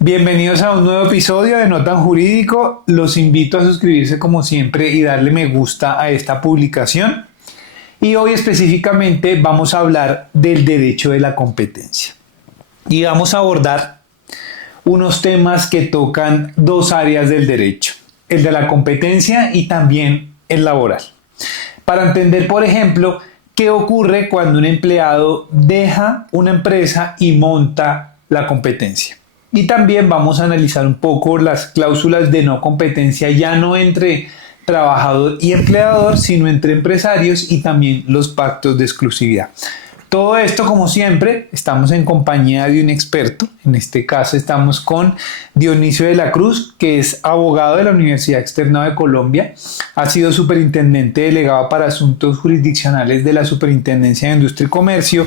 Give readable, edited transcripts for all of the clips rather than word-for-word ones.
Bienvenidos a un nuevo episodio de No Tan Jurídico. Los invito a suscribirse como siempre y darle me gusta a esta publicación. Y hoy específicamente vamos a hablar del derecho de la competencia. Y vamos a abordar unos temas que tocan dos áreas del derecho, el de la competencia y también el laboral. Para entender, por ejemplo, qué ocurre cuando un empleado deja una empresa y monta la competencia. Y también vamos a analizar un poco las cláusulas de no competencia, ya no entre trabajador y empleador, sino entre empresarios y también los pactos de exclusividad. Todo esto, como siempre, estamos en compañía de un experto. En este caso estamos con Dionisio de la Cruz, que es abogado de la Universidad Externado de Colombia. Ha sido superintendente delegado para asuntos jurisdiccionales de la Superintendencia de Industria y Comercio,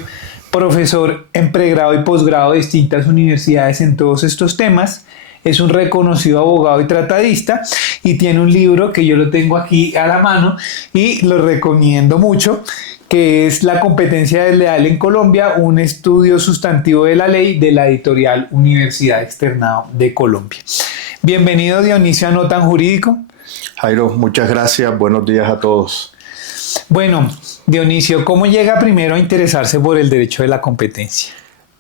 profesor en pregrado y posgrado de distintas universidades en todos estos temas. Es un reconocido abogado y tratadista y tiene un libro que yo lo tengo aquí a la mano y lo recomiendo mucho, que es La competencia desleal en Colombia, un estudio sustantivo de la ley, de la editorial Universidad Externado de Colombia. Bienvenido, Dionisio, a No Tan Jurídico. Jairo, muchas gracias. Buenos días a todos. Bueno, Dionisio, ¿cómo llega primero a interesarse por el derecho de la competencia?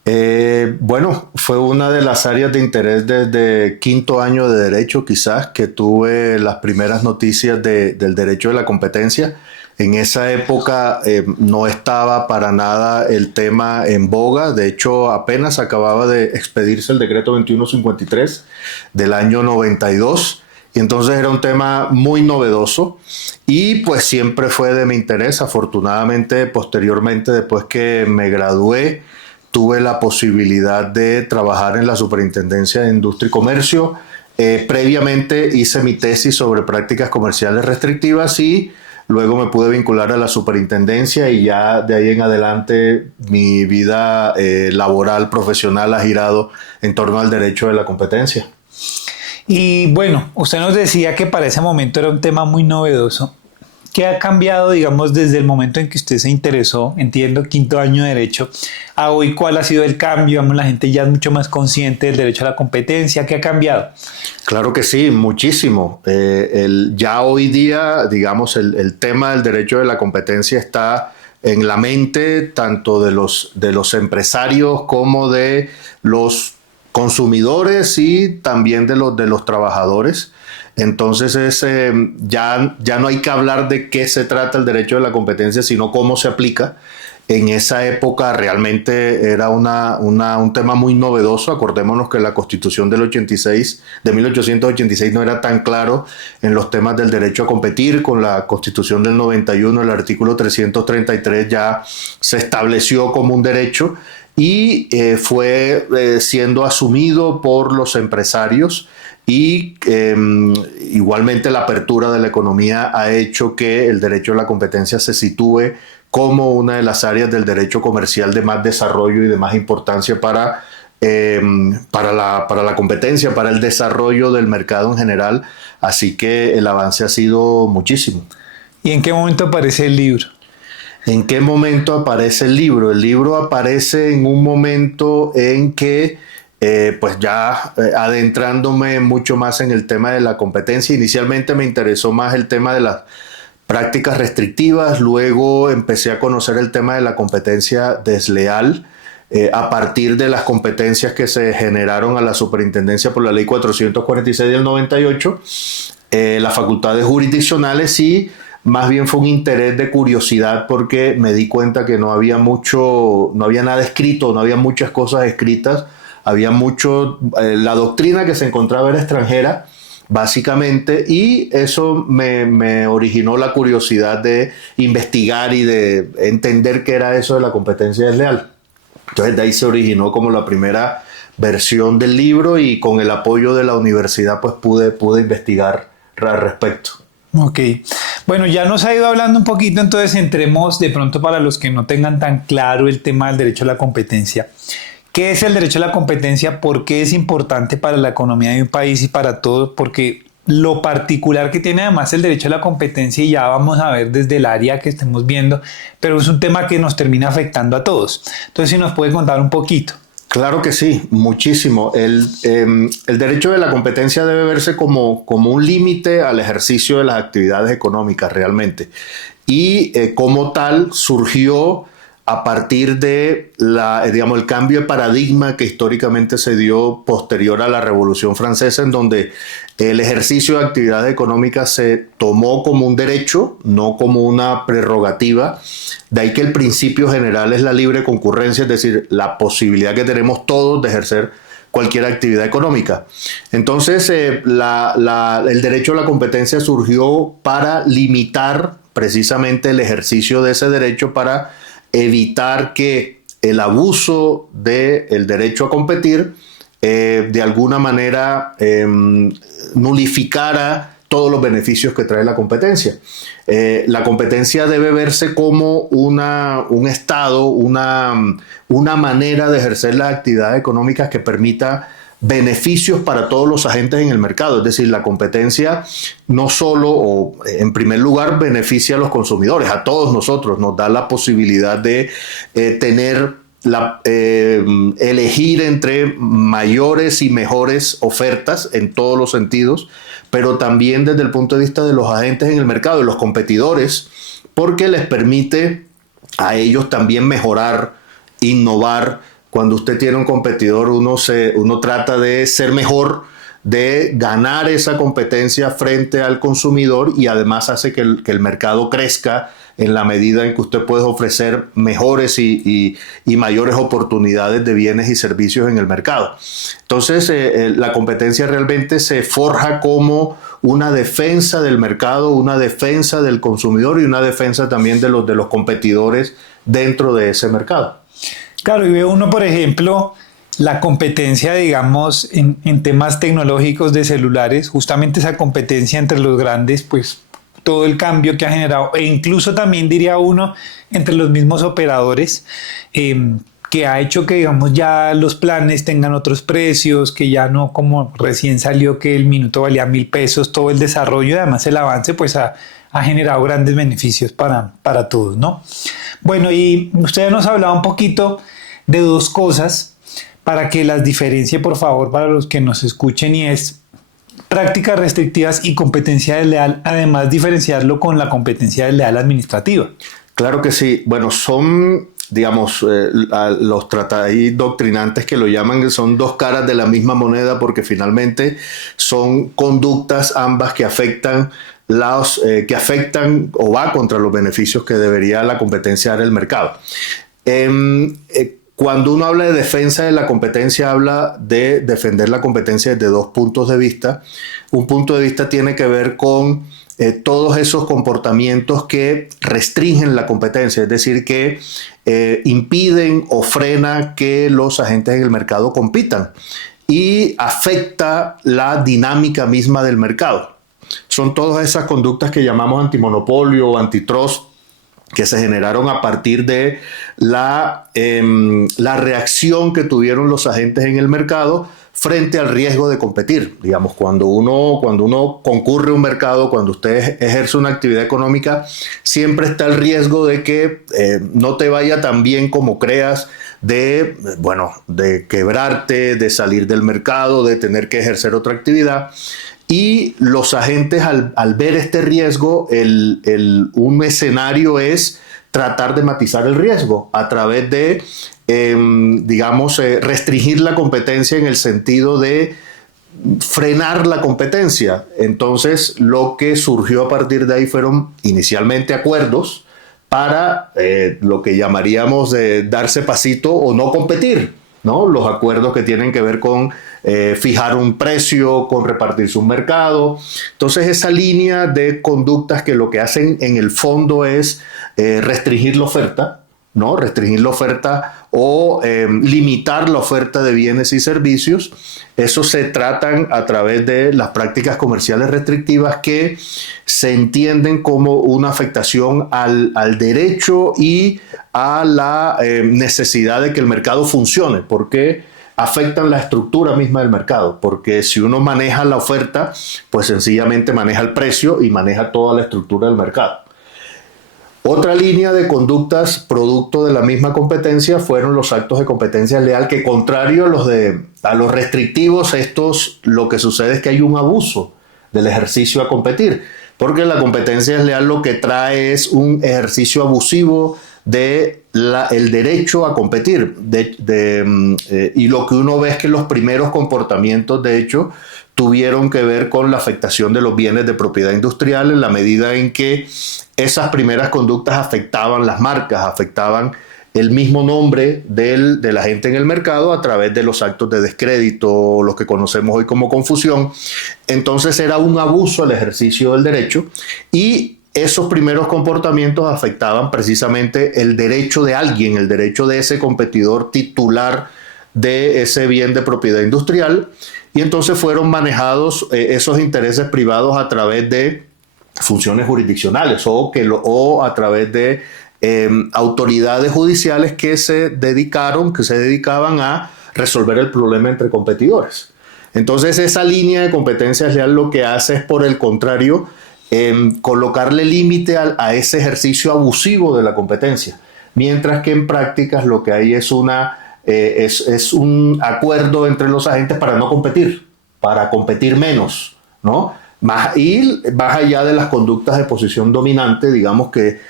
Fue una de las áreas de interés desde quinto año de derecho, quizás, que tuve las primeras noticias del derecho de la competencia. En esa época no estaba para nada el tema en boga. De hecho, apenas acababa de expedirse el decreto 2153 del año 92. Y entonces era un tema muy novedoso y pues siempre fue de mi interés. Afortunadamente, posteriormente, después que me gradué, tuve la posibilidad de trabajar en la Superintendencia de Industria y Comercio. Previamente hice mi tesis sobre prácticas comerciales restrictivas y luego me pude vincular a la superintendencia y ya de ahí en adelante mi vida laboral, profesional ha girado en torno al derecho de la competencia. Y bueno, usted nos decía que para ese momento era un tema muy novedoso. ¿Qué ha cambiado, digamos, desde el momento en que usted se interesó, entiendo, quinto año de derecho, a hoy? ¿Cuál ha sido el cambio? Digamos, la gente ya es mucho más consciente del derecho a la competencia. ¿Qué ha cambiado? Claro que sí, muchísimo. Ya hoy día, digamos, el tema del derecho de la competencia está en la mente tanto de los empresarios como de los consumidores y también de los trabajadores. Entonces ya no hay que hablar de qué se trata el derecho de la competencia, sino cómo se aplica. En esa época realmente era un tema muy novedoso. Acordémonos que la Constitución de 1886 no era tan claro en los temas del derecho a competir. Con la Constitución del 91, el artículo 333 ya se estableció como un derecho y fue siendo asumido por los empresarios. Y igualmente la apertura de la economía ha hecho que el derecho a la competencia se sitúe como una de las áreas del derecho comercial de más desarrollo y de más importancia para la competencia, para el desarrollo del mercado en general. Así que el avance ha sido muchísimo. ¿Y en qué momento aparece el libro? ¿En qué momento aparece el libro? El libro aparece en un momento en que adentrándome mucho más en el tema de la competencia. Inicialmente me interesó más el tema de las prácticas restrictivas, luego empecé a conocer el tema de la competencia desleal a partir de las competencias que se generaron a la superintendencia por la ley 446 del 98, las facultades jurisdiccionales, y más bien fue un interés de curiosidad porque me di cuenta que no había nada escrito, no había muchas cosas escritas. Había la doctrina que se encontraba era extranjera, básicamente, y eso me originó la curiosidad de investigar y de entender qué era eso de la competencia desleal. Entonces de ahí se originó como la primera versión del libro y con el apoyo de la universidad pues pude investigar al respecto. Ok, bueno, ya nos ha ido hablando un poquito, entonces entremos de pronto para los que no tengan tan claro el tema del derecho a la competencia. ¿Qué es el derecho a la competencia? ¿Por qué es importante para la economía de un país y para todos? Porque lo particular que tiene además el derecho a la competencia, y ya vamos a ver desde el área que estemos viendo, pero es un tema que nos termina afectando a todos. Entonces, si nos puede contar un poquito. Claro que sí, muchísimo. El derecho de la competencia debe verse como un límite al ejercicio de las actividades económicas realmente. Y como tal surgió a partir de digamos, el cambio de paradigma que históricamente se dio posterior a la Revolución Francesa, en donde el ejercicio de actividades económicas se tomó como un derecho, no como una prerrogativa. De ahí que el principio general es la libre concurrencia, es decir, la posibilidad que tenemos todos de ejercer cualquier actividad económica. Entonces, el derecho a la competencia surgió para limitar precisamente el ejercicio de ese derecho, para evitar que el abuso del derecho a competir de alguna manera nulificara todos los beneficios que trae la competencia. La competencia debe verse como un estado, una manera de ejercer las actividades económicas que permita beneficios para todos los agentes en el mercado. Es decir, la competencia no solo, o en primer lugar, beneficia a los consumidores, a todos nosotros, nos da la posibilidad de elegir entre mayores y mejores ofertas en todos los sentidos, pero también desde el punto de vista de los agentes en el mercado, de los competidores, porque les permite a ellos también mejorar, innovar. Cuando usted tiene un competidor, uno trata de ser mejor, de ganar esa competencia frente al consumidor, y además hace que el mercado crezca en la medida en que usted puede ofrecer mejores y mayores oportunidades de bienes y servicios en el mercado. Entonces, la competencia realmente se forja como una defensa del mercado, una defensa del consumidor y una defensa también de los competidores dentro de ese mercado. Claro, y ve uno, por ejemplo, la competencia, digamos, en temas tecnológicos de celulares, justamente esa competencia entre los grandes, pues todo el cambio que ha generado, e incluso también diría uno, entre los mismos operadores, que ha hecho que, digamos, ya los planes tengan otros precios, que ya no como recién salió que el minuto valía 1,000 pesos, todo el desarrollo y además el avance, pues ha generado grandes beneficios para todos, ¿no? Bueno, y usted nos hablaba un poquito de dos cosas para que las diferencie, por favor, para los que nos escuchen, y es prácticas restrictivas y competencia desleal, además diferenciarlo con la competencia desleal administrativa. Claro que sí. Bueno, son, digamos, los tratados doctrinantes que lo llaman, son dos caras de la misma moneda, porque finalmente son conductas ambas que afectan o va contra los beneficios que debería la competencia dar el mercado. Cuando uno habla de defensa de la competencia, habla de defender la competencia desde dos puntos de vista. Un punto de vista tiene que ver con todos esos comportamientos que restringen la competencia, es decir, que impiden o frena que los agentes en el mercado compitan y afecta la dinámica misma del mercado. Son todas esas conductas que llamamos antimonopolio o antitrust, que se generaron a partir de la reacción que tuvieron los agentes en el mercado frente al riesgo de competir. Digamos, cuando uno concurre a un mercado, cuando usted ejerce una actividad económica, siempre está el riesgo de que no te vaya tan bien como creas, de quebrarte, de salir del mercado, de tener que ejercer otra actividad. Y los agentes, al ver este riesgo, un escenario es tratar de matizar el riesgo a través de, restringir la competencia en el sentido de frenar la competencia. Entonces, lo que surgió a partir de ahí fueron inicialmente acuerdos para lo que llamaríamos darse pasito o no competir, ¿no? Los acuerdos que tienen que ver con fijar un precio, con repartirse un mercado. Entonces, esa línea de conductas que lo que hacen en el fondo es restringir la oferta, ¿no? Restringir la oferta o limitar la oferta de bienes y servicios. Eso se tratan a través de las prácticas comerciales restrictivas, que se entienden como una afectación al derecho y a la necesidad de que el mercado funcione, porque afectan la estructura misma del mercado, porque si uno maneja la oferta, pues sencillamente maneja el precio y maneja toda la estructura del mercado. Otra línea de conductas producto de la misma competencia fueron los actos de competencia leal, que contrario a los restrictivos, estos lo que sucede es que hay un abuso del ejercicio a competir, porque la competencia desleal lo que trae es un ejercicio abusivo de el derecho a competir. Y lo que uno ve es que los primeros comportamientos, de hecho, tuvieron que ver con la afectación de los bienes de propiedad industrial, en la medida en que esas primeras conductas afectaban las marcas, afectaban el mismo nombre de la gente en el mercado a través de los actos de descrédito, los que conocemos hoy como confusión. Entonces era un abuso al ejercicio del derecho, y esos primeros comportamientos afectaban precisamente el derecho de alguien, el derecho de ese competidor titular de ese bien de propiedad industrial, y entonces fueron manejados esos intereses privados a través de funciones jurisdiccionales o a través de autoridades judiciales que se dedicaban a resolver el problema entre competidores. Entonces esa línea de competencia desleal lo que hace es, por el contrario, colocarle límite a ese ejercicio abusivo de la competencia, mientras que en prácticas lo que hay es un acuerdo entre los agentes para no competir, para competir menos, ¿no? Más allá de las conductas de posición dominante, digamos, que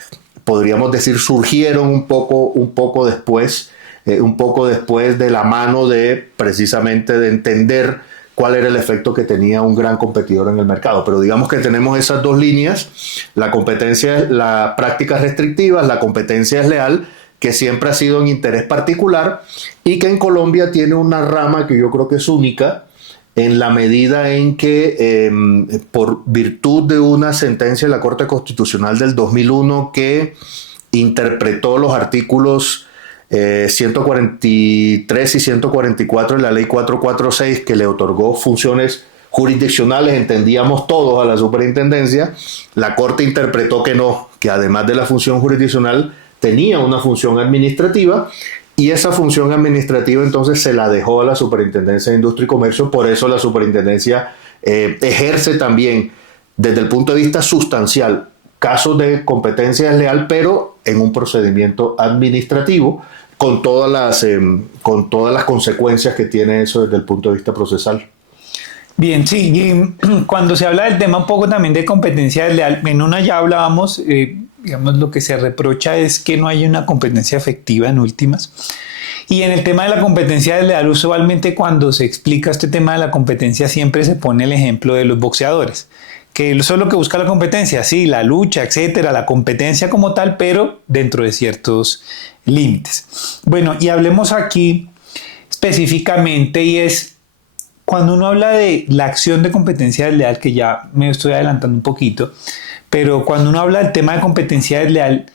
podríamos decir surgieron un poco después de la mano precisamente de entender cuál era el efecto que tenía un gran competidor en el mercado. Pero digamos que tenemos esas dos líneas: la competencia, las prácticas restrictivas, la competencia desleal, que siempre ha sido un interés particular y que en Colombia tiene una rama que yo creo que es única, en la medida en que, por virtud de una sentencia de la Corte Constitucional del 2001 que interpretó los artículos 143 y 144 de la Ley 446, que le otorgó funciones jurisdiccionales, entendíamos todos, a la superintendencia, la Corte interpretó que no, que además de la función jurisdiccional tenía una función administrativa, y esa función administrativa entonces se la dejó a la Superintendencia de Industria y Comercio. Por eso la superintendencia ejerce también, desde el punto de vista sustancial, casos de competencia desleal, pero en un procedimiento administrativo, con todas las consecuencias que tiene eso desde el punto de vista procesal. Bien, sí, y cuando se habla del tema un poco también de competencia desleal, en una ya hablábamos, digamos, lo que se reprocha es que no hay una competencia efectiva en últimas. Y en el tema de la competencia desleal, usualmente cuando se explica este tema de la competencia siempre se pone el ejemplo de los boxeadores, que eso es lo que busca la competencia, sí, la lucha, etcétera, la competencia como tal, pero dentro de ciertos límites. Bueno, y hablemos aquí específicamente, y es cuando uno habla de la acción de competencia desleal, que ya me estoy adelantando un poquito, pero cuando uno habla del tema de competencia desleal,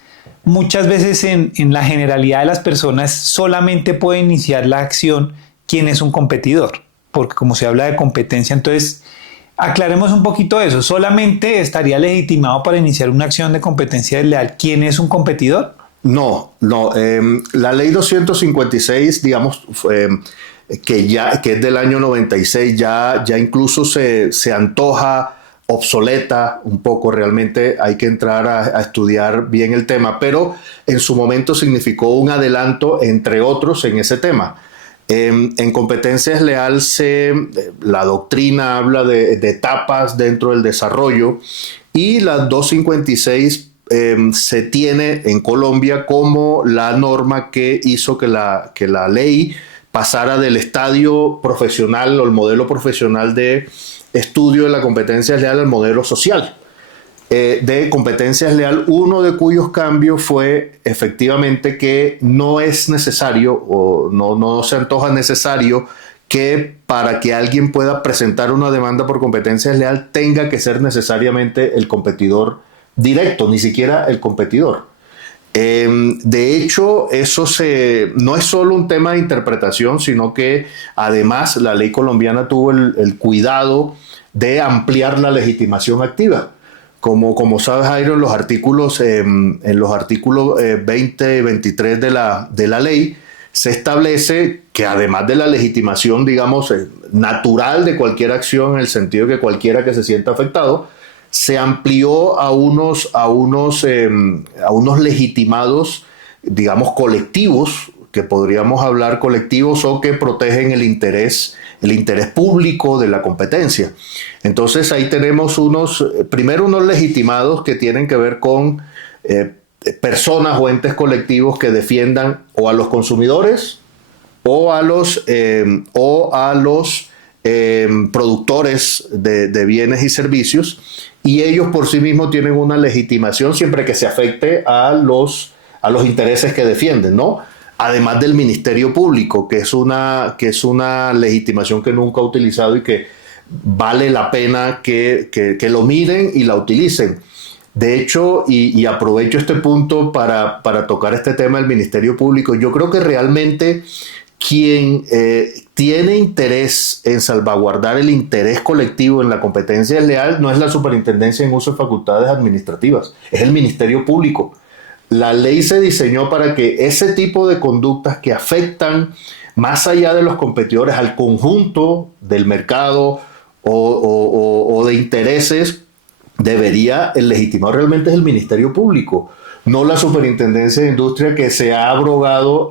muchas veces en la generalidad de las personas solamente puede iniciar la acción quien es un competidor, porque como se habla de competencia, entonces aclaremos un poquito eso. ¿Solamente estaría legitimado para iniciar una acción de competencia desleal quien es un competidor? No. La ley 256, digamos, que es del año 96, ya incluso se antoja obsoleta un poco. Realmente hay que entrar a estudiar bien el tema, pero en su momento significó un adelanto, entre otros, en ese tema. En competencia desleal la doctrina habla de etapas dentro del desarrollo, y la 256 se tiene en Colombia como la norma que hizo que la ley pasara del estadio profesional o el modelo profesional de estudio de la competencia desleal al modelo social de competencia desleal, uno de cuyos cambios fue efectivamente que no es necesario o no se antoja necesario que para que alguien pueda presentar una demanda por competencia desleal tenga que ser necesariamente el competidor directo, ni siquiera el competidor. De hecho, eso no es solo un tema de interpretación, sino que además la ley colombiana tuvo el cuidado de ampliar la legitimación activa. Como sabes, Jairo, en los artículos 20 y 23 de la ley se establece que además de la legitimación, digamos, natural de cualquier acción, en el sentido de que cualquiera que se sienta afectado, se amplió a unos legitimados, digamos, colectivos, que podríamos hablar colectivos o que protegen el interés público de la competencia. Entonces ahí tenemos primero unos legitimados que tienen que ver con personas o entes colectivos que defiendan o a los consumidores o a los productores de bienes y servicios, y ellos por sí mismos tienen una legitimación siempre que se afecte a los intereses que defienden, ¿no? Además del Ministerio Público, que es una legitimación que nunca he utilizado y que vale la pena que lo miren y la utilicen. De hecho, y aprovecho este punto para tocar este tema del Ministerio Público, yo creo que realmente quien tiene interés en salvaguardar el interés colectivo en la competencia leal no es la Superintendencia en Uso de Facultades Administrativas, es el Ministerio Público. La ley se diseñó para que ese tipo de conductas que afectan más allá de los competidores al conjunto del mercado o de intereses, el legitimado realmente es el Ministerio Público, no la Superintendencia de Industria, que se ha abrogado,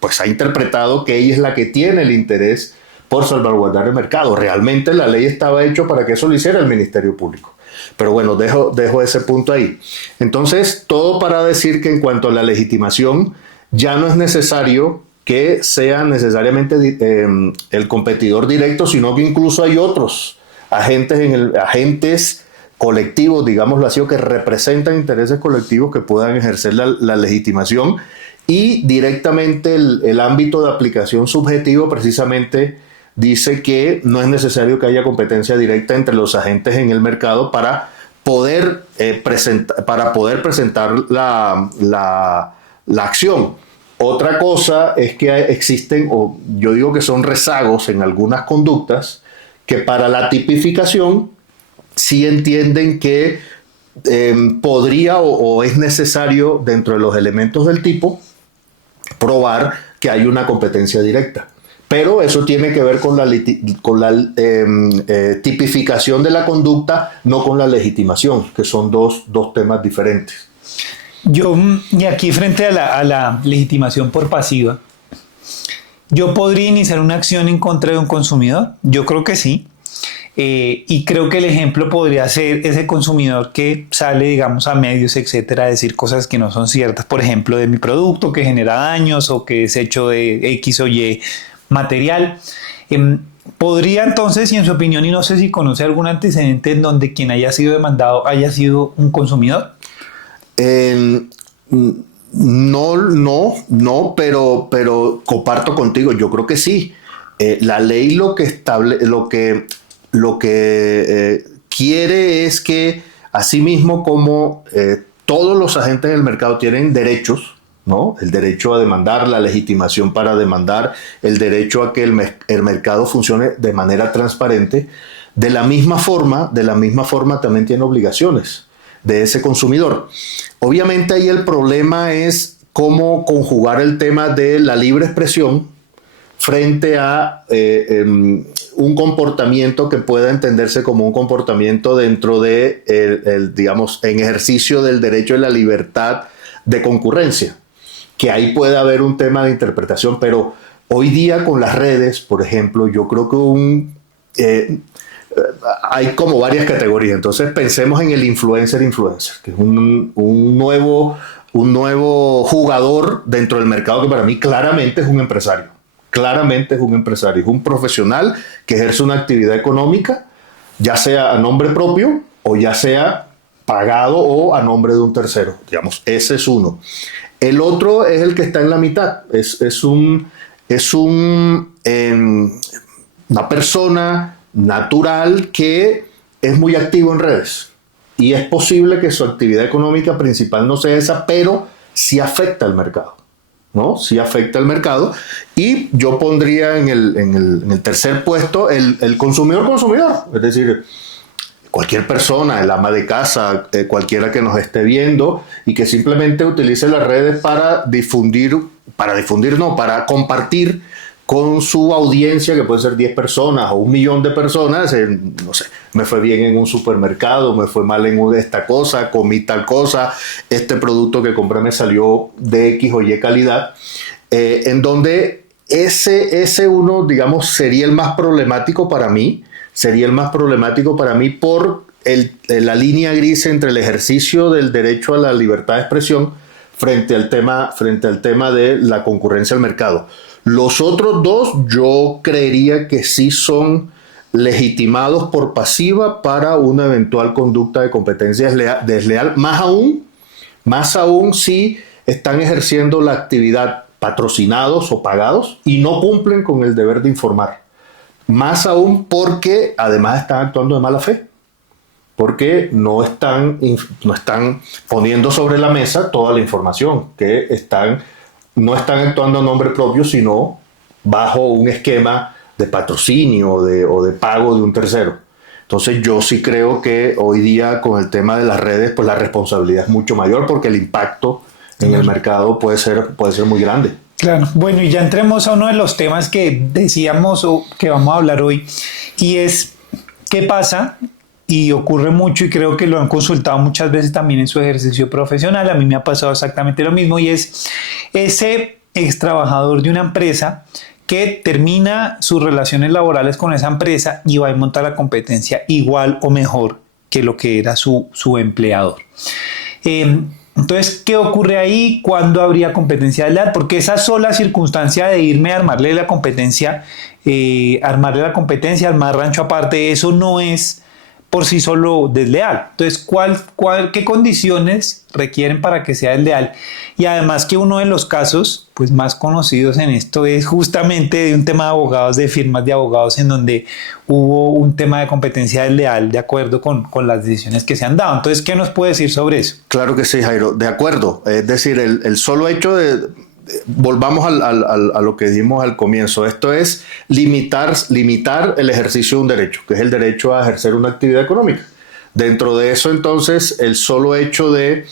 pues ha interpretado que ella es la que tiene el interés por salvaguardar el mercado. Realmente la ley estaba hecha para que eso lo hiciera el Ministerio Público. Pero bueno, dejo ese punto ahí. Entonces, todo para decir que en cuanto a la legitimación, ya no es necesario que sea necesariamente el competidor directo, sino que incluso hay otros agentes colectivos, digámoslo así, o que representan intereses colectivos que puedan ejercer la legitimación, y directamente el ámbito de aplicación subjetivo precisamente dice que no es necesario que haya competencia directa entre los agentes en el mercado para poder presentar la acción. Otra cosa es que existen, o yo digo que son rezagos en algunas conductas, que para la tipificación sí entienden que podría o es necesario, dentro de los elementos del tipo, probar que hay una competencia directa. Pero eso tiene que ver con la tipificación de la conducta, no con la legitimación, que son dos temas diferentes. Y aquí frente a la legitimación por pasiva, ¿yo podría iniciar una acción en contra de un consumidor? Yo creo que sí. Y creo que el ejemplo podría ser ese consumidor que sale, digamos, a medios, etcétera, a decir cosas que no son ciertas, por ejemplo, de mi producto que genera daños o que es hecho de X o Y material. ¿Podría entonces, y en su opinión, y no sé si conoce algún antecedente en donde quien haya sido demandado haya sido un consumidor? No, pero comparto contigo, yo creo que sí. La ley lo que quiere es que, asimismo como todos los agentes del mercado tienen derechos, ¿no? El derecho a demandar, la legitimación para demandar, el derecho a que el mercado funcione de manera transparente, de la misma forma también tiene obligaciones de ese consumidor. Obviamente ahí el problema es cómo conjugar el tema de la libre expresión frente a un comportamiento que pueda entenderse como un comportamiento dentro de, digamos, en ejercicio del derecho de la libertad de concurrencia, que ahí puede haber un tema de interpretación, pero hoy día con las redes, por ejemplo, yo creo que hay como varias categorías. Entonces pensemos en el influencer, que es un nuevo jugador dentro del mercado que para mí claramente es un empresario. Es un profesional que ejerce una actividad económica, ya sea a nombre propio o ya sea pagado o a nombre de un tercero. Digamos, ese es uno. El otro es el que está en la mitad. Es una persona natural que es muy activo en redes. Y es posible que su actividad económica principal no sea esa, pero sí afecta al mercado, ¿no? Sí afecta al mercado. Y yo pondría en el tercer puesto el consumidor. Es decir, cualquier persona, el ama de casa, cualquiera que nos esté viendo y que simplemente utilice las redes para compartir con su audiencia, que puede ser 10 personas o 1.000.000 de personas, no sé, me fue bien en un supermercado, me fue mal en esta cosa, comí tal cosa, este producto que compré me salió de X o Y calidad, en donde ese uno, digamos, sería el más problemático para mí, por la línea gris entre el ejercicio del derecho a la libertad de expresión frente al tema de la concurrencia al mercado. Los otros dos yo creería que sí son legitimados por pasiva para una eventual conducta de competencia desleal, más aún si están ejerciendo la actividad patrocinados o pagados y no cumplen con el deber de informar. Más aún porque además están actuando de mala fe, porque no están poniendo sobre la mesa toda la información, no están actuando a nombre propio, sino bajo un esquema de patrocinio o de pago de un tercero. Entonces yo sí creo que hoy día con el tema de las redes, pues la responsabilidad es mucho mayor porque el impacto en el mercado puede ser muy grande. Claro, bueno, y ya entremos a uno de los temas que decíamos o que vamos a hablar hoy, y es qué pasa, y ocurre mucho, y creo que lo han consultado muchas veces también en su ejercicio profesional, a mí me ha pasado exactamente lo mismo, y es ese ex trabajador de una empresa que termina sus relaciones laborales con esa empresa y va a montar la competencia igual o mejor que lo que era su empleador. Entonces, ¿qué ocurre ahí? ¿Cuándo habría competencia desleal? Porque esa sola circunstancia de irme a armarle la competencia, armar rancho aparte, eso no es por sí solo desleal. Entonces, ¿qué condiciones requieren para que sea desleal? Y además que uno de los casos pues, más conocidos en esto es justamente de un tema de abogados, de firmas de abogados, en donde hubo un tema de competencia desleal de acuerdo con las decisiones que se han dado. Entonces, ¿qué nos puede decir sobre eso? Claro que sí, Jairo, de acuerdo. Es decir, el solo hecho de... Volvamos a lo que dijimos al comienzo. Esto es limitar el ejercicio de un derecho, que es el derecho a ejercer una actividad económica. Dentro de eso, entonces, el solo hecho de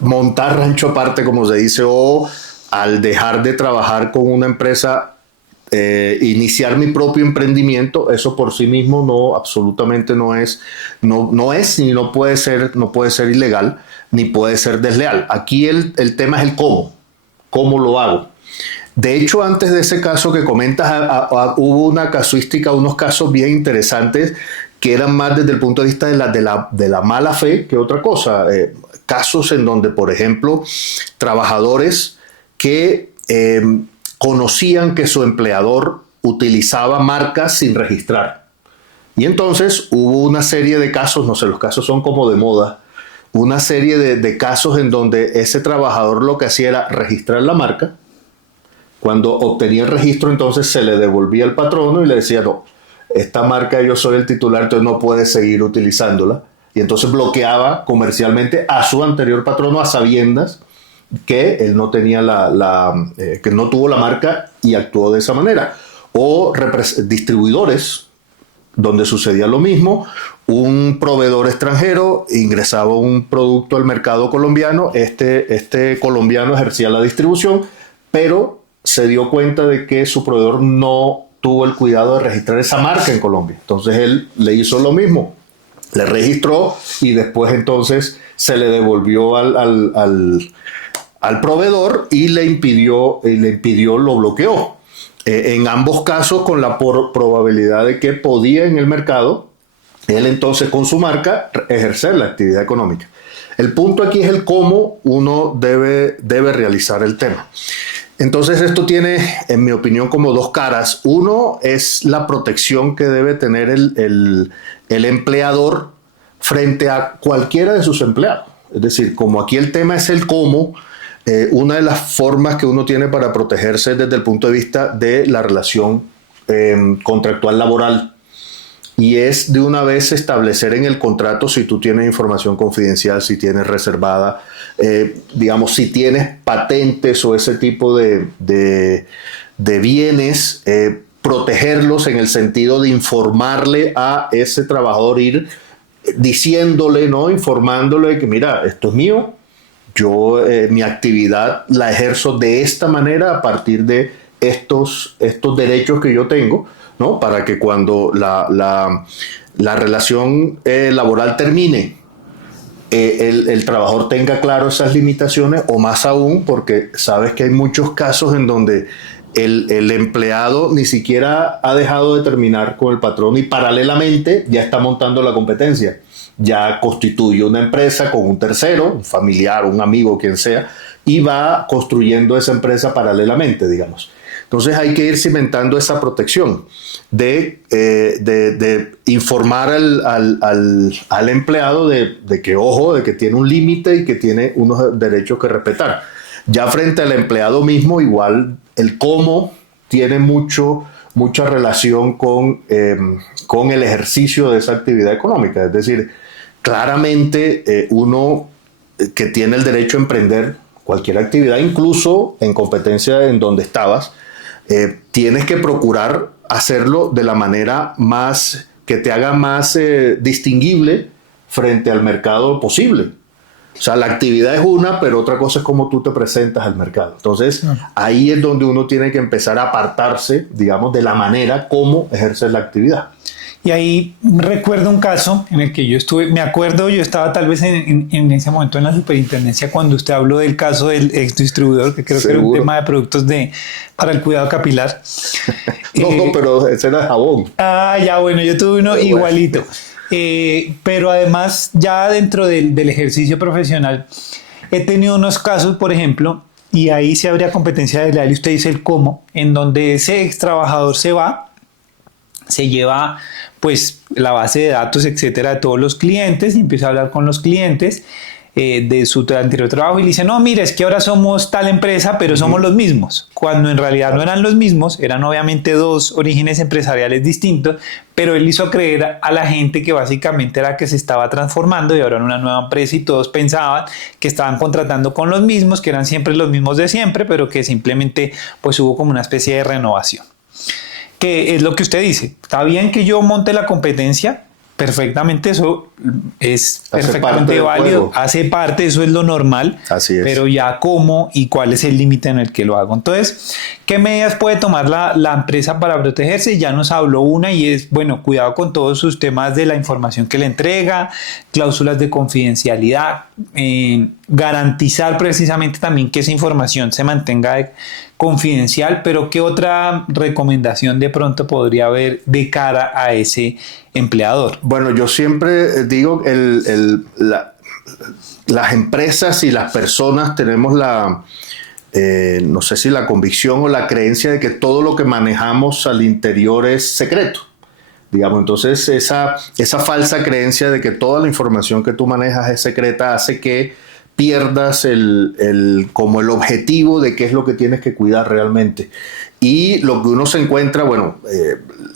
montar rancho aparte, como se dice, o al dejar de trabajar con una empresa, iniciar mi propio emprendimiento, eso por sí mismo absolutamente no es ni no puede ser ilegal, ni puede ser desleal. Aquí el tema es el cómo lo hago. De hecho, antes de ese caso que comentas, hubo una casuística, unos casos bien interesantes que eran más desde el punto de vista de la mala fe que otra cosa. Casos en donde, por ejemplo, trabajadores que conocían que su empleador utilizaba marcas sin registrar. Y entonces hubo una serie de casos, no sé, los casos son como de moda, una serie de casos en donde ese trabajador lo que hacía era registrar la marca. Cuando obtenía el registro, entonces se le devolvía al patrono y le decía, no, esta marca yo soy el titular, entonces no puedes seguir utilizándola. Y entonces bloqueaba comercialmente a su anterior patrono a sabiendas que él no tenía que no tuvo la marca y actuó de esa manera. O distribuidores, donde sucedía lo mismo. Un proveedor extranjero ingresaba un producto al mercado colombiano, este colombiano ejercía la distribución, pero se dio cuenta de que su proveedor no tuvo el cuidado de registrar esa marca en Colombia. Entonces él le hizo lo mismo, le registró y después entonces se le devolvió al proveedor y le impidió, lo bloqueó. En ambos casos con la probabilidad de que podía en el mercado él entonces con su marca ejercer la actividad económica. El punto aquí es el cómo uno debe realizar el tema. Entonces esto tiene, en mi opinión, como dos caras. Uno es la protección que debe tener el empleador frente a cualquiera de sus empleados. Es decir, como aquí el tema es el cómo, una de las formas que uno tiene para protegerse desde el punto de vista de la relación contractual laboral. Y es de una vez establecer en el contrato si tú tienes información confidencial, si tienes reservada, digamos, si tienes patentes o ese tipo de bienes, protegerlos en el sentido de informarle a ese trabajador, ir diciéndole, ¿no? Informándole que mira, esto es mío, yo mi actividad la ejerzo de esta manera a partir de estos derechos que yo tengo, ¿no? Para que cuando la relación laboral termine, el trabajador tenga claro esas limitaciones, o más aún, porque sabes que hay muchos casos en donde el empleado ni siquiera ha dejado de terminar con el patrón y paralelamente ya está montando la competencia. Ya constituye una empresa con un tercero, un familiar, un amigo, quien sea, y va construyendo esa empresa paralelamente, digamos. Entonces hay que ir cimentando esa protección de informar al empleado de que, ojo, de que tiene un límite y que tiene unos derechos que respetar. Ya frente al empleado mismo, igual el cómo tiene mucha relación con el ejercicio de esa actividad económica. Es decir, claramente uno que tiene el derecho a emprender cualquier actividad, incluso en competencia en donde estabas, tienes que procurar hacerlo de la manera más que te haga más distinguible frente al mercado posible. O sea, la actividad es una, pero otra cosa es cómo tú te presentas al mercado. Entonces, ahí es donde uno tiene que empezar a apartarse, digamos, de la manera como ejercer la actividad. Y ahí recuerdo un caso en el que yo estuve, me acuerdo, yo estaba tal vez en ese momento en la superintendencia cuando usted habló del caso del ex distribuidor, que creo que era un tema de productos para el cuidado capilar. No, pero ese era jabón. Ya, bueno, yo tuve uno igualito. Pero además, ya dentro del ejercicio profesional, he tenido unos casos, por ejemplo, y ahí sí habría competencia desleal, y usted dice el cómo, en donde ese ex trabajador se lleva pues la base de datos, etcétera, de todos los clientes y empieza a hablar con los clientes de su anterior trabajo y le dice, no, mire, es que ahora somos tal empresa, pero somos los mismos, cuando en realidad no eran los mismos, eran obviamente dos orígenes empresariales distintos, pero él hizo creer a la gente que básicamente era que se estaba transformando y ahora era una nueva empresa y todos pensaban que estaban contratando con los mismos, que eran siempre los mismos de siempre, pero que simplemente pues hubo como una especie de renovación. Que es lo que usted dice, está bien que yo monte la competencia, perfectamente, eso es perfectamente válido, hace parte, eso es lo normal. Así es. Pero ya cómo y cuál es el límite en el que lo hago. Entonces, ¿qué medidas puede tomar la empresa para protegerse? Ya nos habló una y es, bueno, cuidado con todos sus temas de la información que le entrega, cláusulas de confidencialidad, garantizar precisamente también que esa información se mantenga confidencial, pero ¿qué otra recomendación de pronto podría haber de cara a ese empleador? Bueno, yo siempre digo, las empresas y las personas tenemos no sé si la convicción o la creencia de que todo lo que manejamos al interior es secreto. Digamos, entonces esa falsa creencia de que toda la información que tú manejas es secreta hace que pierdas como el objetivo de qué es lo que tienes que cuidar realmente. Y lo que uno se encuentra, bueno,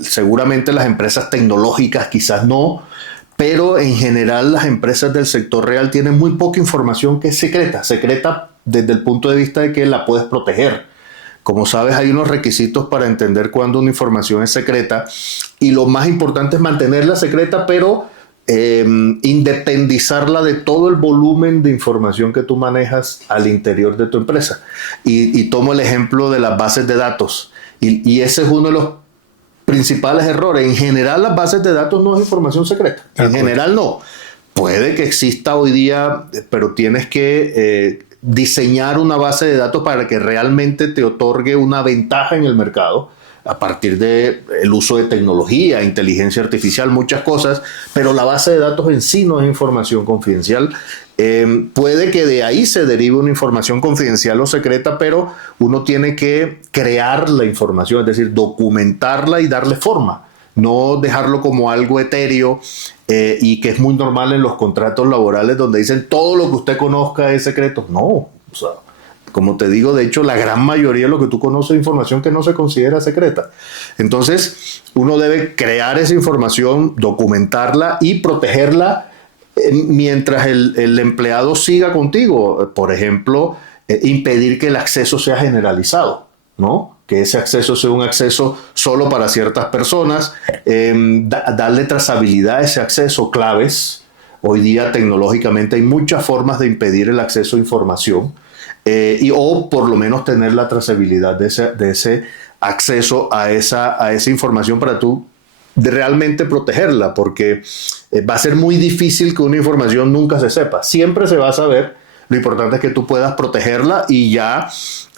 seguramente las empresas tecnológicas quizás no, pero en general las empresas del sector real tienen muy poca información que es secreta desde el punto de vista de que la puedes proteger. Como sabes, hay unos requisitos para entender cuándo una información es secreta y lo más importante es mantenerla secreta, pero independizarla de todo el volumen de información que tú manejas al interior de tu empresa. Y tomo el ejemplo de las bases de datos. Y ese es uno de los principales errores. En general, las bases de datos no es información secreta. En general, no. Puede que exista hoy día, pero tienes que diseñar una base de datos para que realmente te otorgue una ventaja en el mercado a partir del uso de tecnología, inteligencia artificial, muchas cosas, pero la base de datos en sí no es información confidencial. Puede que de ahí se derive una información confidencial o secreta, pero uno tiene que crear la información, es decir, documentarla y darle forma, no dejarlo como algo etéreo y que es muy normal en los contratos laborales donde dicen todo lo que usted conozca es secreto. No, o sea, como te digo, de hecho, la gran mayoría de lo que tú conoces es información que no se considera secreta. Entonces, uno debe crear esa información, documentarla y protegerla mientras el empleado siga contigo. Por ejemplo, impedir que el acceso sea generalizado, ¿no? Que ese acceso sea un acceso solo para ciertas personas, darle trazabilidad a ese acceso, claves. Hoy día, tecnológicamente, hay muchas formas de impedir el acceso a información. o por lo menos tener la trazabilidad de ese acceso a esa información para tú realmente protegerla, porque va a ser muy difícil que una información nunca se sepa. Siempre se va a saber. Lo importante es que tú puedas protegerla y ya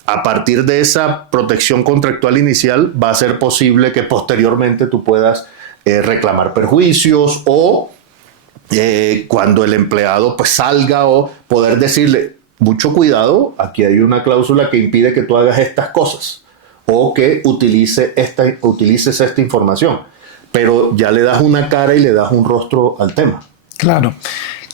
a partir de esa protección contractual inicial va a ser posible que posteriormente tú puedas reclamar perjuicios o cuando el empleado pues salga o poder decirle, mucho cuidado, aquí hay una cláusula que impide que tú hagas estas cosas o que utilices esta información, pero ya le das una cara y le das un rostro al tema. Claro.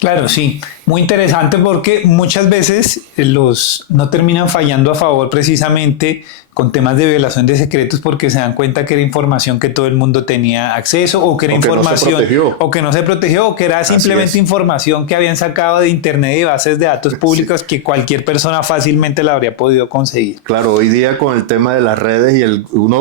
Claro, sí. Muy interesante porque muchas veces los no terminan fallando a favor precisamente con temas de violación de secretos porque se dan cuenta que era información que todo el mundo tenía acceso o que era información o que no se protegió o que era simplemente información que habían sacado de internet y bases de datos públicas que cualquier persona fácilmente la habría podido conseguir. Claro, hoy día con el tema de las redes y uno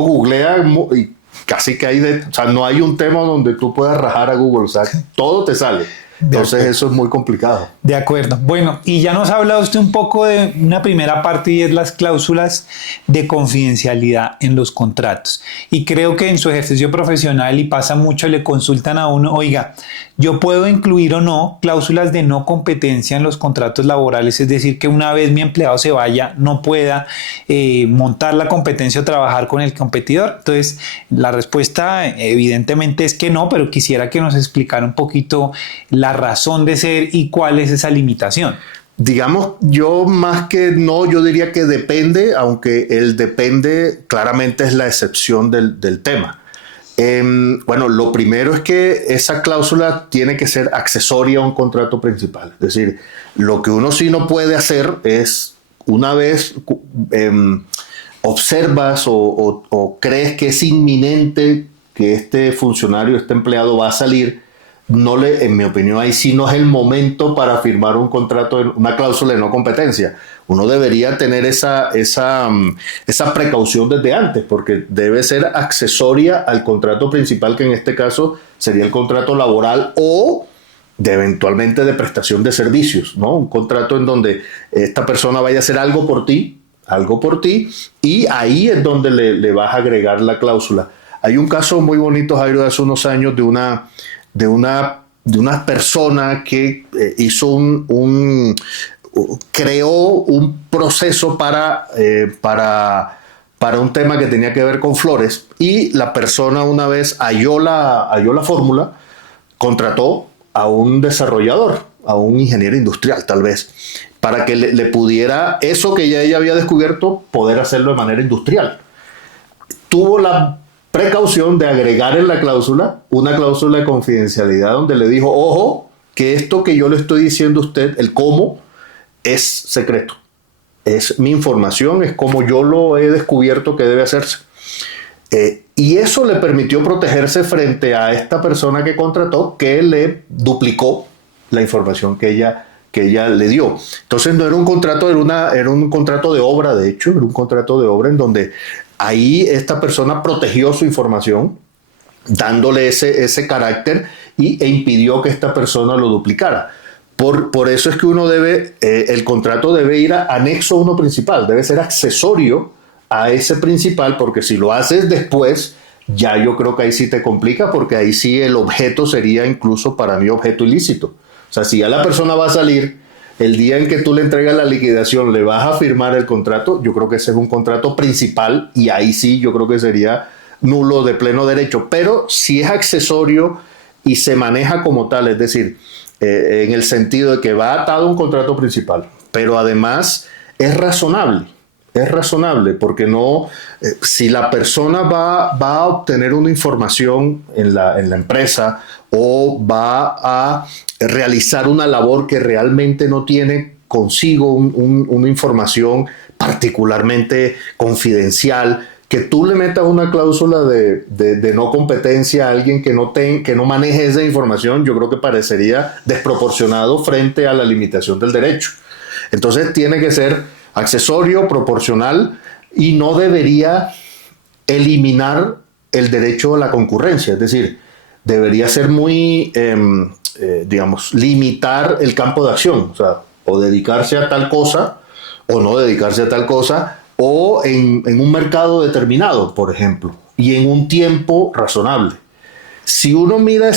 googlea y casi que o sea, no hay un tema donde tú puedas rajar a Google, o sea, todo te sale. Entonces eso es muy complicado. De acuerdo. Bueno, y ya nos ha hablado usted un poco de una primera parte y es las cláusulas de confidencialidad en los contratos. Y creo que en su ejercicio profesional, y pasa mucho, le consultan a uno, oiga, ¿yo puedo incluir o no cláusulas de no competencia en los contratos laborales? Es decir, que una vez mi empleado se vaya, no pueda montar la competencia o trabajar con el competidor. Entonces, la respuesta evidentemente es que no, pero quisiera que nos explicara un poquito la razón de ser y cuál es esa limitación. Digamos, yo más que no, yo diría que depende, aunque el depende claramente es la excepción del tema. Bueno, lo primero es que esa cláusula tiene que ser accesoria a un contrato principal. Es decir, lo que uno sí no puede hacer es, una vez observas o crees que es inminente que este funcionario, este empleado va a salir, en mi opinión, ahí sí no es el momento para firmar un contrato, una cláusula de no competencia. Uno debería tener esa precaución desde antes, porque debe ser accesoria al contrato principal, que en este caso sería el contrato laboral o eventualmente de prestación de servicios, ¿no? Un contrato en donde esta persona vaya a hacer algo por ti, y ahí es donde le vas a agregar la cláusula. Hay un caso muy bonito, Jairo, de hace unos años de una persona que creó un proceso para un tema que tenía que ver con flores, y la persona, una vez halló la fórmula, contrató a un desarrollador, a un ingeniero industrial tal vez, para que le pudiera eso que ya ella había descubierto, poder hacerlo de manera industrial. Tuvo la precaución de agregar en la cláusula una cláusula de confidencialidad donde le dijo, ojo, que esto que yo le estoy diciendo a usted, el cómo, es secreto. Es mi información, es como yo lo he descubierto que debe hacerse. Y eso le permitió protegerse frente a esta persona que contrató, que le duplicó la información que ella le dio. Entonces no era un contrato, era un contrato de obra, de hecho, era un contrato de obra en donde ahí esta persona protegió su información, dándole ese carácter e impidió que esta persona lo duplicara. Por eso es que el contrato debe ir a anexo a uno principal, debe ser accesorio a ese principal, porque si lo haces después, ya yo creo que ahí sí te complica, porque ahí sí el objeto sería incluso para mí objeto ilícito. O sea, si ya la persona va a salir, el día en que tú le entregas la liquidación, le vas a firmar el contrato, yo creo que ese es un contrato principal y ahí sí yo creo que sería nulo de pleno derecho. Pero si es accesorio y se maneja como tal, es decir, en el sentido de que va atado a un contrato principal, pero además es razonable porque no, si la persona va a obtener una información en la empresa o va a realizar una labor que realmente no tiene consigo una información particularmente confidencial, que tú le metas una cláusula de no competencia a alguien que no maneje esa información, yo creo que parecería desproporcionado frente a la limitación del derecho. Entonces tiene que ser accesorio, proporcional, y no debería eliminar el derecho a la concurrencia. Es decir, debería ser muy, limitar el campo de acción, o sea, o dedicarse a tal cosa o no dedicarse a tal cosa, o en un mercado determinado, por ejemplo, y en un tiempo razonable. Si uno mira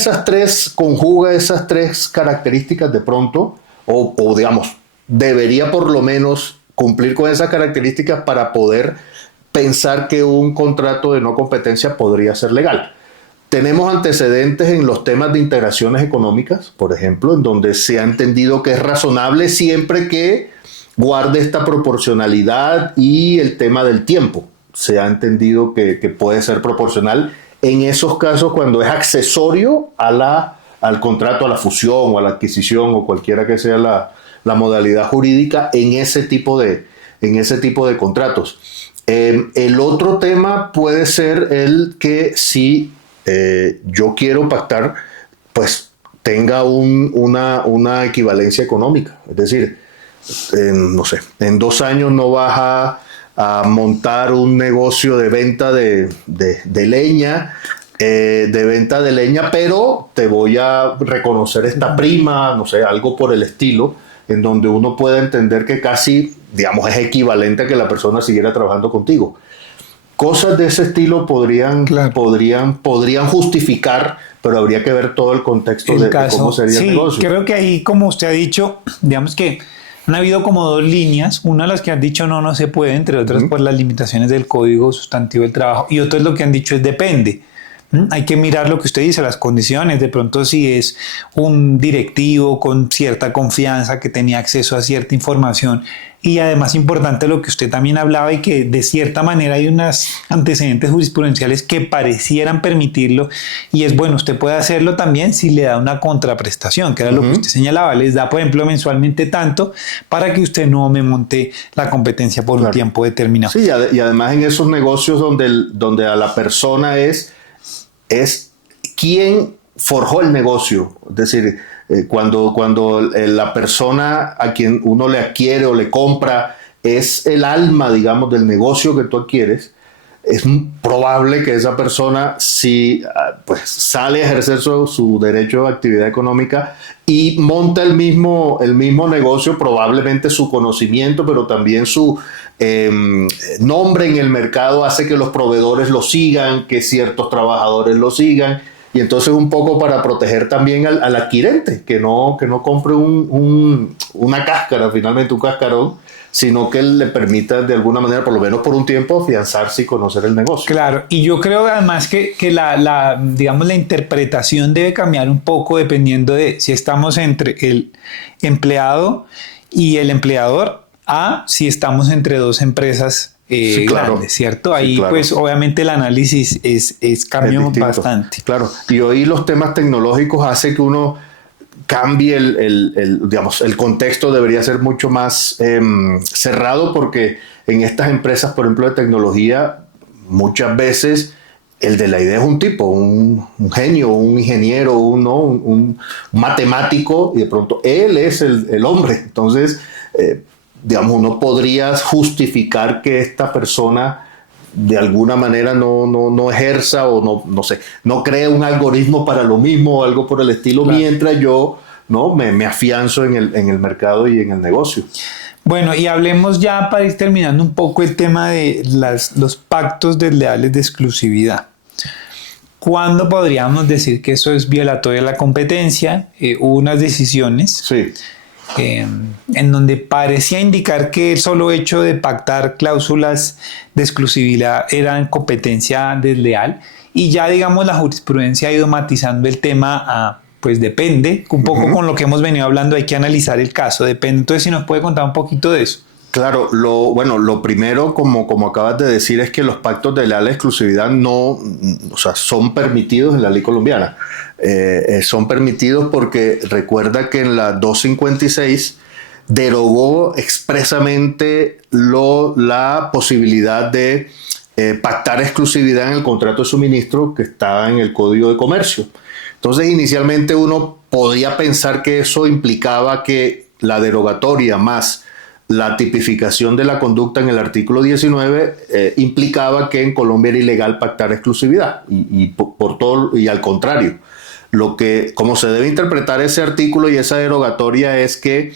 conjuga esas tres características de pronto, o digamos, debería por lo menos cumplir con esas características para poder pensar que un contrato de no competencia podría ser legal. Tenemos antecedentes en los temas de integraciones económicas, por ejemplo, en donde se ha entendido que es razonable siempre que guarde esta proporcionalidad y el tema del tiempo. Se ha entendido que puede ser proporcional en esos casos cuando es accesorio al contrato, a la fusión o a la adquisición o cualquiera que sea la modalidad jurídica en ese tipo de contratos. El otro tema puede ser el que si yo quiero pactar, pues tenga una equivalencia económica. Es decir, no sé, en 2 años no vas a montar un negocio de venta de leña, pero te voy a reconocer esta prima, no sé, algo por el estilo, en donde uno puede entender que casi, digamos, es equivalente a que la persona siguiera trabajando contigo. Cosas de ese estilo podrían justificar, pero habría que ver todo el contexto de cómo sería el negocio. Creo que ahí, como usted ha dicho, digamos que han habido como 2 líneas. Una de las que han dicho no se puede, entre otras por las limitaciones del Código Sustantivo del Trabajo, y otra es lo que han dicho es depende. Hay que mirar lo que usted dice, las condiciones. De pronto, si es un directivo con cierta confianza que tenía acceso a cierta información, y además importante lo que usted también hablaba, y que de cierta manera hay unos antecedentes jurisprudenciales que parecieran permitirlo, y es bueno, usted puede hacerlo también si le da una contraprestación, que era lo que usted señalaba, les da por ejemplo mensualmente tanto para que usted no me monte la competencia por un tiempo determinado. Sí, y además en esos negocios donde a la persona es quien forjó el negocio. Es decir, cuando la persona a quien uno le adquiere o le compra es el alma, digamos, del negocio que tú adquieres, es probable que esa persona, si pues sale a ejercer su derecho de actividad económica y monta el mismo negocio, probablemente su conocimiento, pero también su nombre en el mercado hace que los proveedores lo sigan, que ciertos trabajadores lo sigan, y entonces un poco para proteger también al adquirente, que no compre una cáscara, finalmente un cascarón, sino que le permita de alguna manera, por lo menos por un tiempo, afianzarse y conocer el negocio. Claro, y yo creo además que digamos, la interpretación debe cambiar un poco dependiendo de si estamos entre el empleado y el empleador, a si estamos entre 2 empresas grandes, ¿cierto? Ahí claro. Pues obviamente el análisis cambió bastante. Claro, y hoy los temas tecnológicos hace que uno cambie digamos, el contexto debería ser mucho más cerrado, porque en estas empresas, por ejemplo, de tecnología, muchas veces el de la idea es un tipo, un genio, un ingeniero, un matemático, y de pronto él es el hombre. Entonces, digamos, uno podría justificar que esta persona de alguna manera no ejerza o no sé, no cree un algoritmo para lo mismo o algo por el estilo, claro, mientras yo me afianzo en el mercado y en el negocio. Bueno, y hablemos ya para ir terminando un poco el tema de los pactos desleales de exclusividad. ¿Cuándo podríamos decir que eso es violatorio de la competencia? Hubo unas decisiones. Sí. En donde parecía indicar que el solo hecho de pactar cláusulas de exclusividad era competencia desleal, y ya digamos la jurisprudencia ha ido matizando el tema a pues depende, un poco con lo que hemos venido hablando, hay que analizar el caso, depende. Entonces, si nos puede contar un poquito de eso. Claro, lo primero, como acabas de decir, es que los pactos de leal exclusividad son permitidos en la ley colombiana. Son permitidos porque recuerda que en la 256 derogó expresamente la posibilidad de pactar exclusividad en el contrato de suministro que estaba en el Código de Comercio. Entonces, inicialmente uno podía pensar que eso implicaba que la derogatoria más la tipificación de la conducta en el artículo 19 implicaba que en Colombia era ilegal pactar exclusividad, y al contrario. Como se debe interpretar ese artículo y esa derogatoria es que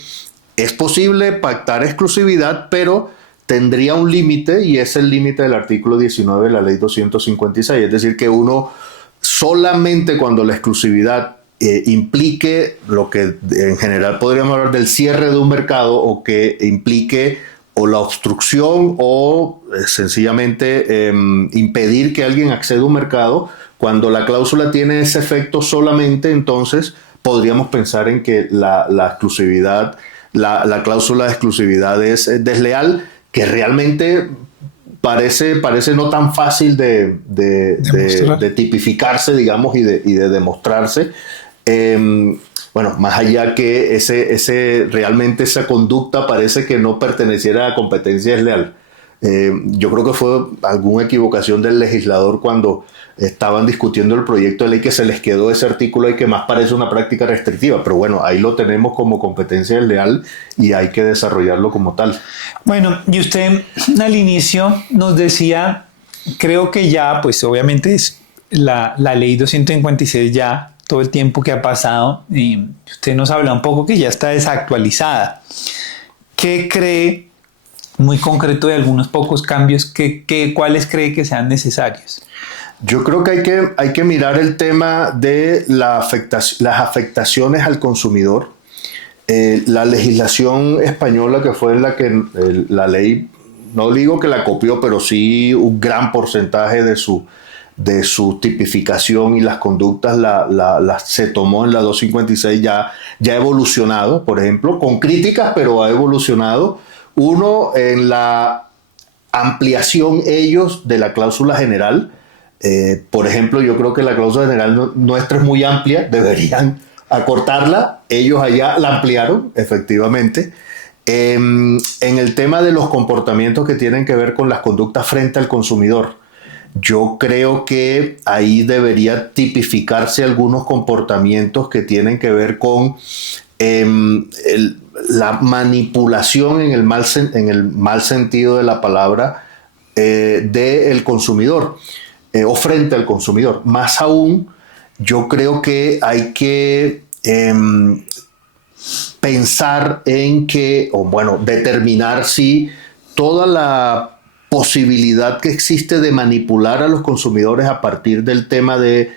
es posible pactar exclusividad, pero tendría un límite, y es el límite del artículo 19 de la ley 256. Es decir, que uno solamente cuando la exclusividad implique lo que en general podríamos hablar del cierre de un mercado, o que implique o la obstrucción o sencillamente impedir que alguien acceda a un mercado, cuando la cláusula tiene ese efecto solamente, entonces podríamos pensar en que la exclusividad, la cláusula de exclusividad es desleal, que realmente parece no tan fácil de tipificarse, digamos, y de demostrarse. Bueno, más allá que realmente esa conducta parece que no perteneciera a competencia desleal. Yo creo que fue alguna equivocación del legislador cuando estaban discutiendo el proyecto de ley, que se les quedó ese artículo ahí que más parece una práctica restrictiva, pero bueno, ahí lo tenemos como competencia desleal y hay que desarrollarlo como tal. Bueno, y usted al inicio nos decía, creo que ya, pues obviamente es la ley 256 ya, todo el tiempo que ha pasado, y usted nos habla un poco que ya está desactualizada. ¿Qué cree, muy concreto, de algunos pocos cambios, cuáles cree que sean necesarios? Yo creo que hay que mirar el tema de las afectaciones al consumidor. La legislación española, que fue en la que la ley, no digo que la copió, pero sí un gran porcentaje de su tipificación y las conductas se tomó en la 256, ya ha evolucionado, por ejemplo, con críticas, pero ha evolucionado. Uno, en la ampliación ellos de la cláusula general. Por ejemplo, yo creo que la cláusula general nuestra es muy amplia, deberían acortarla. Ellos allá la ampliaron, efectivamente. En el tema de los comportamientos que tienen que ver con las conductas frente al consumidor, yo creo que ahí debería tipificarse algunos comportamientos que tienen que ver con la manipulación en el mal sentido de la palabra del consumidor, o frente al consumidor. Más aún, yo creo que hay que pensar en que, o bueno, determinar si toda la posibilidad que existe de manipular a los consumidores a partir del tema de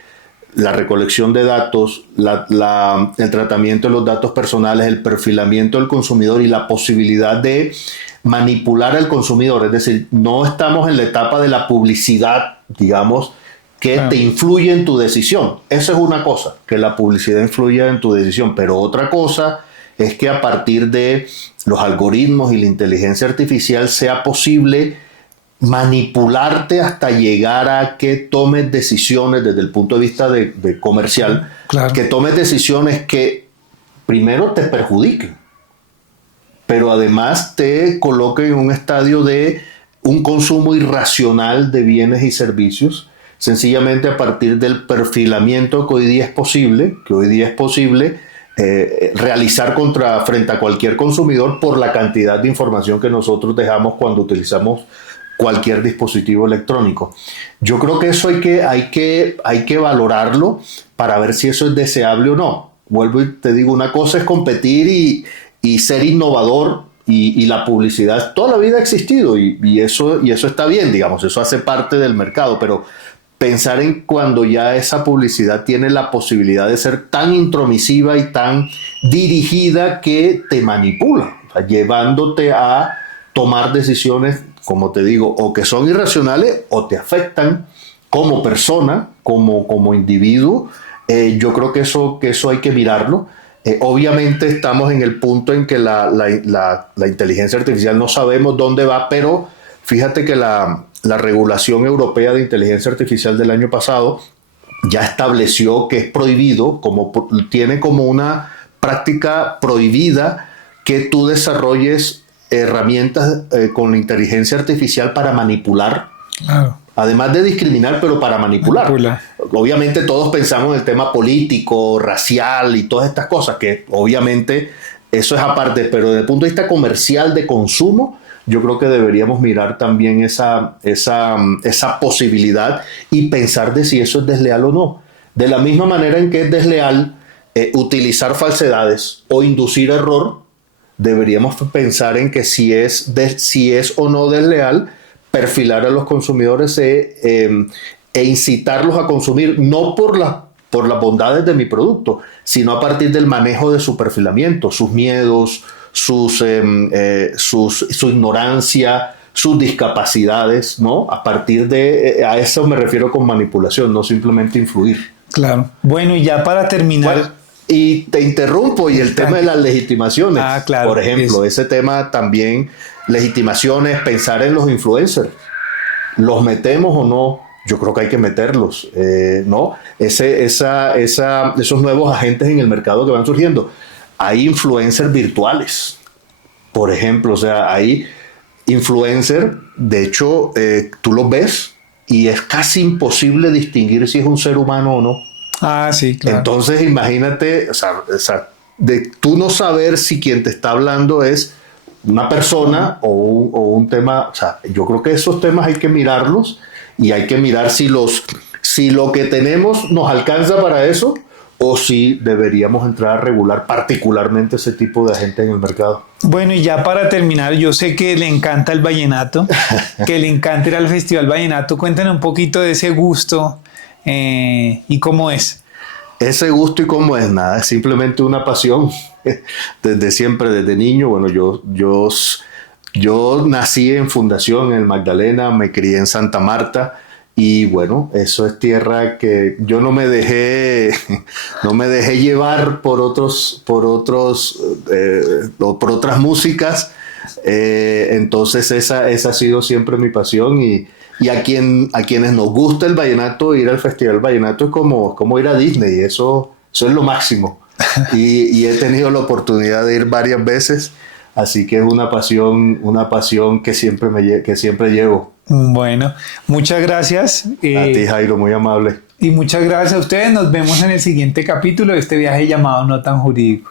la recolección de datos, el tratamiento de los datos personales, el perfilamiento del consumidor y la posibilidad de manipular al consumidor. Es decir, no estamos en la etapa de la publicidad, digamos, que te influye en tu decisión. Eso es una cosa, que la publicidad influya en tu decisión, pero otra cosa es que a partir de los algoritmos y la inteligencia artificial sea posible manipularte hasta llegar a que tomes decisiones desde el punto de vista de comercial, claro, que tomes decisiones que primero te perjudiquen, pero además te coloquen en un estadio de un consumo irracional de bienes y servicios, sencillamente a partir del perfilamiento que hoy día es posible realizar frente a cualquier consumidor por la cantidad de información que nosotros dejamos cuando utilizamos cualquier dispositivo electrónico. Yo creo que eso hay que valorarlo para ver si eso es deseable o no. Vuelvo y te digo, una cosa es competir y ser innovador, y la publicidad toda la vida ha existido y eso está bien, digamos, eso hace parte del mercado, pero pensar en cuando ya esa publicidad tiene la posibilidad de ser tan intromisiva y tan dirigida que te manipula, o sea, llevándote a tomar decisiones, como te digo, o que son irracionales o te afectan como persona, como individuo. Yo creo que eso hay que mirarlo. Obviamente estamos en el punto en que la inteligencia artificial no sabemos dónde va, pero fíjate que la regulación europea de inteligencia artificial del año pasado ya estableció que es prohibido, tiene como una práctica prohibida que tú desarrolles herramientas con inteligencia artificial para manipular. Claro. Además de discriminar, pero para manipular. Obviamente todos pensamos en el tema político, racial y todas estas cosas, que obviamente eso es aparte, pero desde el punto de vista comercial de consumo, yo creo que deberíamos mirar también esa posibilidad y pensar de si eso es desleal o no. De la misma manera en que es desleal utilizar falsedades o inducir error, deberíamos pensar en que si es o no desleal, perfilar a los consumidores e incitarlos a consumir, no por las bondades de mi producto, sino a partir del manejo de su perfilamiento, sus miedos, su ignorancia, sus discapacidades, ¿no? A eso me refiero con manipulación, no simplemente influir. Claro. Bueno, y ya para terminar... Bueno, y te interrumpo, y el tema de las legitimaciones. Claro, por ejemplo, ese tema también, legitimaciones, pensar en los influencers. ¿Los metemos o no? Yo creo que hay que meterlos, ¿no? Esos nuevos agentes en el mercado que van surgiendo. Hay influencers virtuales, por ejemplo, o sea, hay influencers, de hecho, tú los ves y es casi imposible distinguir si es un ser humano o no. Sí, claro. Entonces, imagínate, o sea, de tú no saber si quien te está hablando es una persona o un tema. O sea, yo creo que esos temas hay que mirarlos, y hay que mirar si lo que tenemos nos alcanza para eso, o si deberíamos entrar a regular particularmente ese tipo de agentes en el mercado. Bueno, y ya para terminar, yo sé que le encanta el vallenato, que le encanta ir al Festival Vallenato. Cuéntanos un poquito de ese gusto y cómo es. Ese gusto y cómo es, nada, es simplemente una pasión. Desde siempre, desde niño. Bueno, yo nací en Fundación, en Magdalena, me crié en Santa Marta, y bueno, eso es tierra que yo no me dejé llevar por otras músicas. Entonces esa ha sido siempre mi pasión, y a quienes nos gusta el vallenato, ir al Festival Vallenato es como ir a Disney. Eso es lo máximo. Y he tenido la oportunidad de ir varias veces, así que es una pasión que siempre llevo. Bueno, muchas gracias. A ti, Jairo, muy amable. Y muchas gracias a ustedes. Nos vemos en el siguiente capítulo de este viaje llamado No Tan Jurídico.